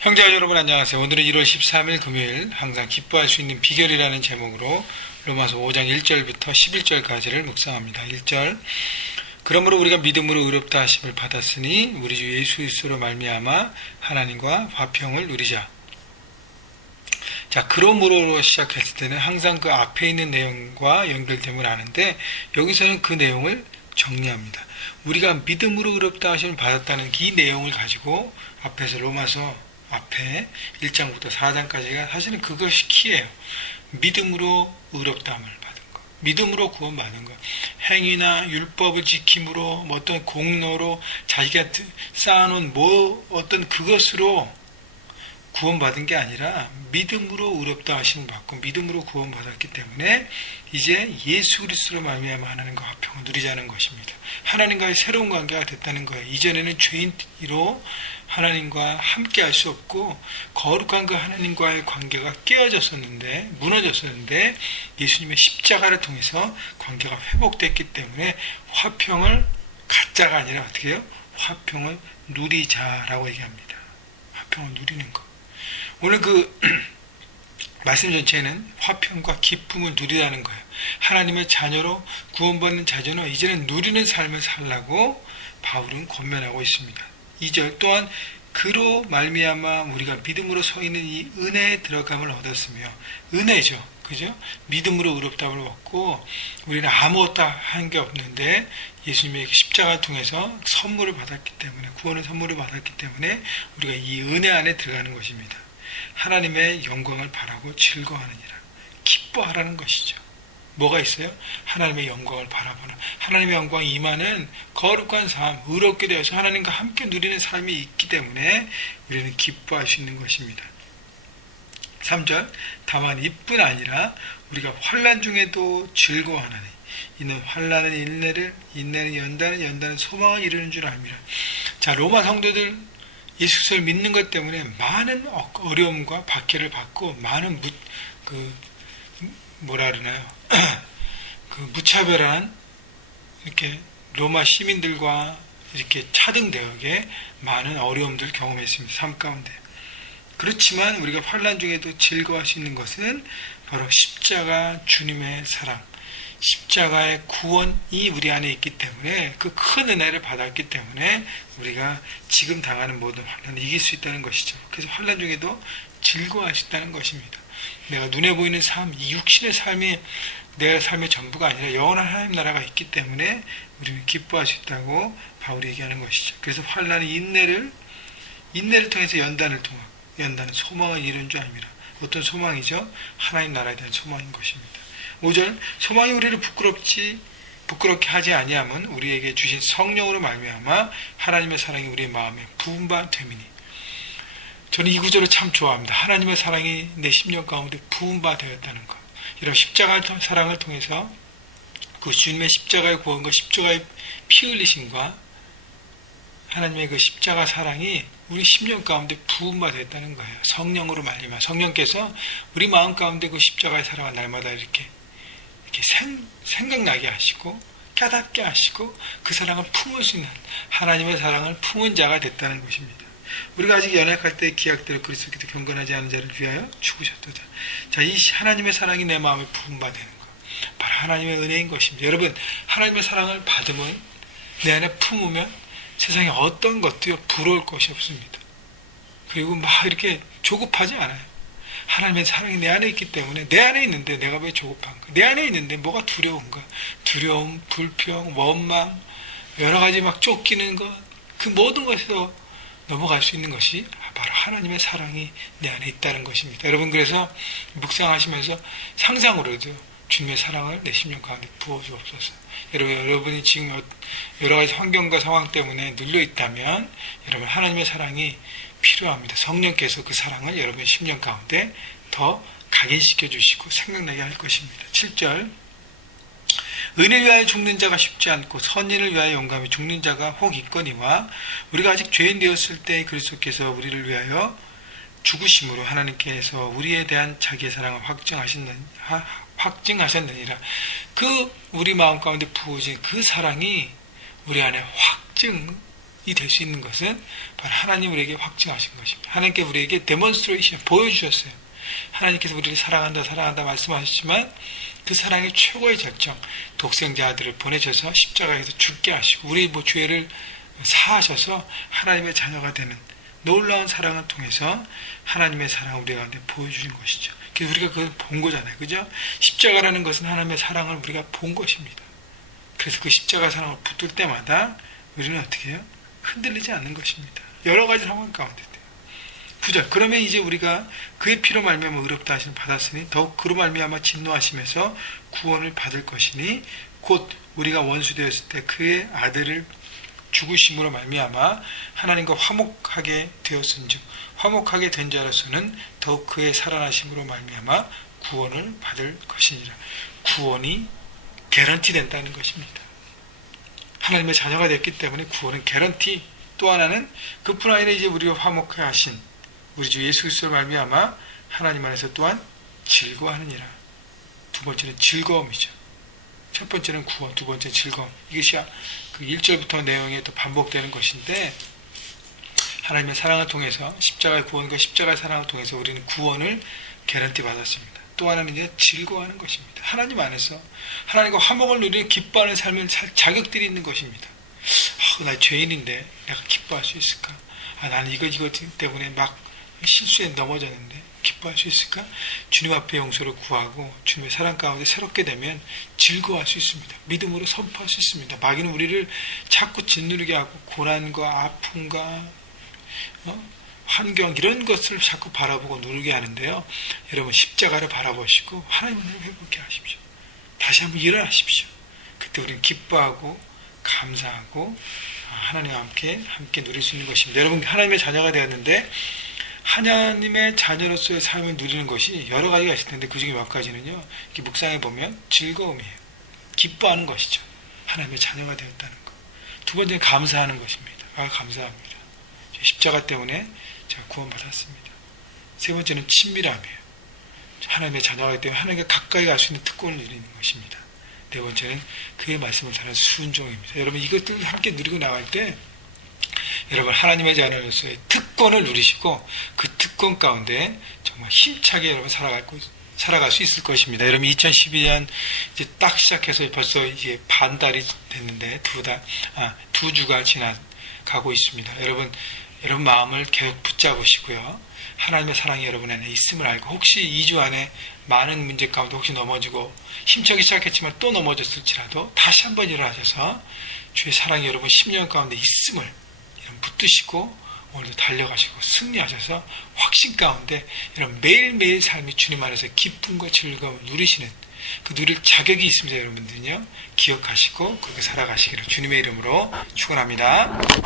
형제와 여러분 안녕하세요. 오늘은 1월 13일 금요일 항상 기뻐할 수 있는 비결이라는 제목으로 로마서 5장 1절부터 11절까지를 묵상합니다. 1절 그러므로 우리가 믿음으로 의롭다 하심을 받았으니 우리 주 예수 그리스도로 말미암아 하나님과 화평을 누리자. 자, 그러므로로 시작했을 때는 항상 그 앞에 있는 내용과 연결됨을 아는데 여기서는 그 내용을 정리합니다. 우리가 믿음으로 의롭다 하심을 받았다는 이 내용을 가지고 앞에서 로마서 앞에 1장부터 4장까지가 사실은 그것이 키예요. 믿음으로 의롭다함을 받은 것, 믿음으로 구원받은 것, 행위나 율법을 지킴으로 어떤 공로로 자기가 쌓아놓은 어떤 그것으로 구원받은 게 아니라 믿음으로 의롭다 하심을 받고 믿음으로 구원받았기 때문에 이제 예수 그리스도로 말미암아 하나님과 화평을 누리자는 것입니다. 하나님과의 새로운 관계가 됐다는 거예요. 이전에는 죄인으로 하나님과 함께 할 수 없고 거룩한 그 하나님과의 관계가 깨어졌었는데 무너졌었는데 예수님의 십자가를 통해서 관계가 회복됐기 때문에 화평을 가짜가 아니라 어떻게 해요? 화평을 누리자라고 얘기합니다. 화평을 누리는 것. 오늘 그 말씀 전체에는 화평과 기쁨을 누리라는 거예요. 하나님의 자녀로 구원받는 자녀는 이제는 누리는 삶을 살라고 바울은 권면하고 있습니다. 2절 또한 그로 말미암아 우리가 믿음으로 서 있는 이 은혜에 들어감을 얻었으며 은혜죠. 그죠? 믿음으로 의롭다함을 얻고 우리는 아무것도 한 게 없는데 예수님의 십자가를 통해서 선물을 받았기 때문에 구원의 선물을 받았기 때문에 우리가 이 은혜 안에 들어가는 것입니다. 하나님의 영광을 바라고 즐거워하느니라. 기뻐하라는 것이죠. 뭐가 있어요? 하나님의 영광을 바라보는 하나님의 영광이 임하는 거룩한 삶, 의롭게 되어서 하나님과 함께 누리는 삶이 있기 때문에 우리는 기뻐할 수 있는 것입니다. 3절 다만 이뿐 아니라 우리가 환난 중에도 즐거워하나니 이는 환난은 인내는 연단은 소망을 이루는 줄 압니다. 자, 로마 성도들 예수 그리스도를 믿는 것 때문에 많은 어려움과 박해를 받고 많은 뭐라 그러나요? 그 무차별한 이렇게 로마 시민들과 이렇게 차등되게 많은 어려움들을 경험했습니다. 삶 가운데. 그렇지만 우리가 환난 중에도 즐거워할 수 있는 것은 바로 십자가 주님의 사랑, 십자가의 구원이 우리 안에 있기 때문에 그 큰 은혜를 받았기 때문에 우리가 지금 당하는 모든 환난을 이길 수 있다는 것이죠. 그래서 환난 중에도 즐거워할 수 있다는 것입니다. 내가 눈에 보이는 삶, 이 육신의 삶이 내 삶의 전부가 아니라 영원한 하나님 나라가 있기 때문에 우리는 기뻐할 수 있다고 바울이 얘기하는 것이죠. 그래서 환난은 인내를 통해서 연단은 소망을 이루는 줄 압니다. 어떤 소망이죠? 하나님 나라에 대한 소망인 것입니다. 5절 소망이 우리를 부끄럽게 하지 아니함은 우리에게 주신 성령으로 말미암아 하나님의 사랑이 우리의 마음에 부은 바 됨이니. 저는 이 구절을 참 좋아합니다. 하나님의 사랑이 내 심령 가운데 부은 바 되었다는 것. 이런 십자가의 사랑을 통해서 그 주님의 십자가의 구원과 십자가의 피 흘리심과 하나님의 그 십자가 사랑이 우리 심령 가운데 부은 바 되었다는 거예요. 성령으로 말미암아 성령께서 우리 마음 가운데 그 십자가의 사랑을 날마다 이렇게 생각나게 하시고 깨닫게 하시고 그 사랑을 품을 수 있는 하나님의 사랑을 품은 자가 됐다는 것입니다. 우리가 아직 연약할 때 기약대로 그리스도께서 경건하지 않은 자를 위하여 죽으셨도다. 자, 이 하나님의 사랑이 내 마음에 부은 바 되는 것, 바로 하나님의 은혜인 것입니다. 여러분, 하나님의 사랑을 받으면 내 안에 품으면 세상에 어떤 것도요 부러울 것이 없습니다. 그리고 막 이렇게 조급하지 않아요. 하나님의 사랑이 내 안에 있기 때문에 내 안에 있는데 내가 왜 조급한가? 내 안에 있는데 뭐가 두려운가? 두려움, 불평, 원망, 여러 가지 막 쫓기는 것, 그 모든 것에서 넘어갈 수 있는 것이 바로 하나님의 사랑이 내 안에 있다는 것입니다. 여러분, 그래서 묵상하시면서 상상으로도 주님의 사랑을 내 심령 가운데 부어주옵소서. 여러분이 지금 여러 가지 환경과 상황 때문에 눌려 있다면 여러분 하나님의 사랑이 필요합니다. 성령께서 그 사랑을 여러분의 심령 가운데 더 각인시켜 주시고 생각나게 할 것입니다. 7절 은혜를 위하여 죽는 자가 쉽지 않고 선인을 위하여 용감히 죽는 자가 혹 있거니와 우리가 아직 죄인 되었을 때 그리스도께서 우리를 위하여 죽으심으로 하나님께서 우리에 대한 자기의 사랑을 확증하셨느니라. 그 우리 마음 가운데 부어진 그 사랑이 우리 안에 될 수 있는 것은 바로 하나님 우리에게 확증하신 것입니다. 하나님께 우리에게 데몬스트레이션 보여주셨어요. 하나님께서 우리를 사랑한다 말씀하셨지만 그 사랑의 최고의 절정, 독생자 아들을 보내셔서 십자가에서 죽게 하시고 우리 죄를 사하셔서 하나님의 자녀가 되는 놀라운 사랑을 통해서 하나님의 사랑을 우리 가운데 보여주신 것이죠. 그래서 우리가 그걸 본 거잖아요. 그죠? 십자가라는 것은 하나님의 사랑을 우리가 본 것입니다. 그래서 그 십자가 사랑을 붙들 때마다 우리는 어떻게 해요? 흔들리지 않는 것입니다. 여러 가지 상황 가운데. 9절. 그러면 이제 우리가 그의 피로 말미암아 의롭다 하심을 받았으니 더욱 그로 말미암아 진노하심에서 구원을 받을 것이니 곧 우리가 원수 되었을 때 그의 아들을 죽으심으로 말미암아 하나님과 화목하게 되었은즉 화목하게 된 자로서는 더욱 그의 살아나심으로 말미암아 구원을 받을 것이니라. 구원이 개런티 된다는 것입니다. 하나님의 자녀가 됐기 때문에 구원은 개런티. 또 하나는 그뿐 아니라 이제 우리가 화목하게 하신 우리 주 예수 그리스도로 말미암아 하나님 안에서 또한 즐거워하느니라. 두 번째는 즐거움이죠. 첫 번째는 구원, 두 번째는 즐거움. 이것이 그 1절부터 내용에 또 반복되는 것인데 하나님의 사랑을 통해서 십자가의 구원과 십자가의 사랑을 통해서 우리는 구원을 개런티 받았습니다. 또 하나는 이제 즐거워하는 것입니다. 하나님 안에서 하나님과 화목을 누리는 기뻐하는 삶을 살 자격들이 있는 것입니다. 나 죄인인데 내가 기뻐할 수 있을까? 나는 이거 때문에 막 실수에 넘어졌는데 기뻐할 수 있을까? 주님 앞에 용서를 구하고 주님의 사랑 가운데 새롭게 되면 즐거워할 수 있습니다. 믿음으로 선포할 수 있습니다. 마귀는 우리를 자꾸 짓누르게 하고 고난과 아픔과 환경 이런 것을 자꾸 바라보고 누르게 하는데요. 여러분 십자가를 바라보시고 하나님을 회복해 하십시오. 다시 한번 일어나십시오. 그때 우리는 기뻐하고 감사하고 하나님과 함께 누릴 수 있는 것입니다. 여러분 하나님의 자녀가 되었는데 하나님의 자녀로서의 삶을 누리는 것이 여러 가지가 있을 텐데 그 중에 몇 가지는요. 이렇게 묵상해 보면 즐거움이에요. 기뻐하는 것이죠. 하나님의 자녀가 되었다는 것. 두 번째는 감사하는 것입니다. 감사합니다. 십자가 때문에 제가 구원받았습니다. 세 번째는 친밀함이에요. 하나님의 자녀가 되기 때문에 하나님과 가까이 갈 수 있는 특권을 누리는 것입니다. 네 번째는 그의 말씀을 따르는 순종입니다. 여러분 이것들을 함께 누리고 나갈 때 여러분 하나님의 자녀로서의 특권을 누리시고 그 특권 가운데 정말 힘차게 여러분 살아갈 수 있을 것입니다. 여러분 2012년 이제 딱 시작해서 벌써 이제 반달이 됐는데 두 주가 지나가고 있습니다. 여러분 마음을 계속 붙잡으시고요. 하나님의 사랑이 여러분 안에 있음을 알고 혹시 2주 안에 많은 문제 가운데 혹시 넘어지고 힘차게 시작했지만 또 넘어졌을지라도 다시 한번 일어나셔서 주의 사랑이 여러분 10년 가운데 있음을 붙드시고 오늘도 달려가시고 승리하셔서 확신 가운데 여러분 매일매일 삶이 주님 안에서 기쁨과 즐거움을 누리시는 그 누릴 자격이 있습니다. 여러분들은요 기억하시고 그렇게 살아가시기를 주님의 이름으로 축원합니다.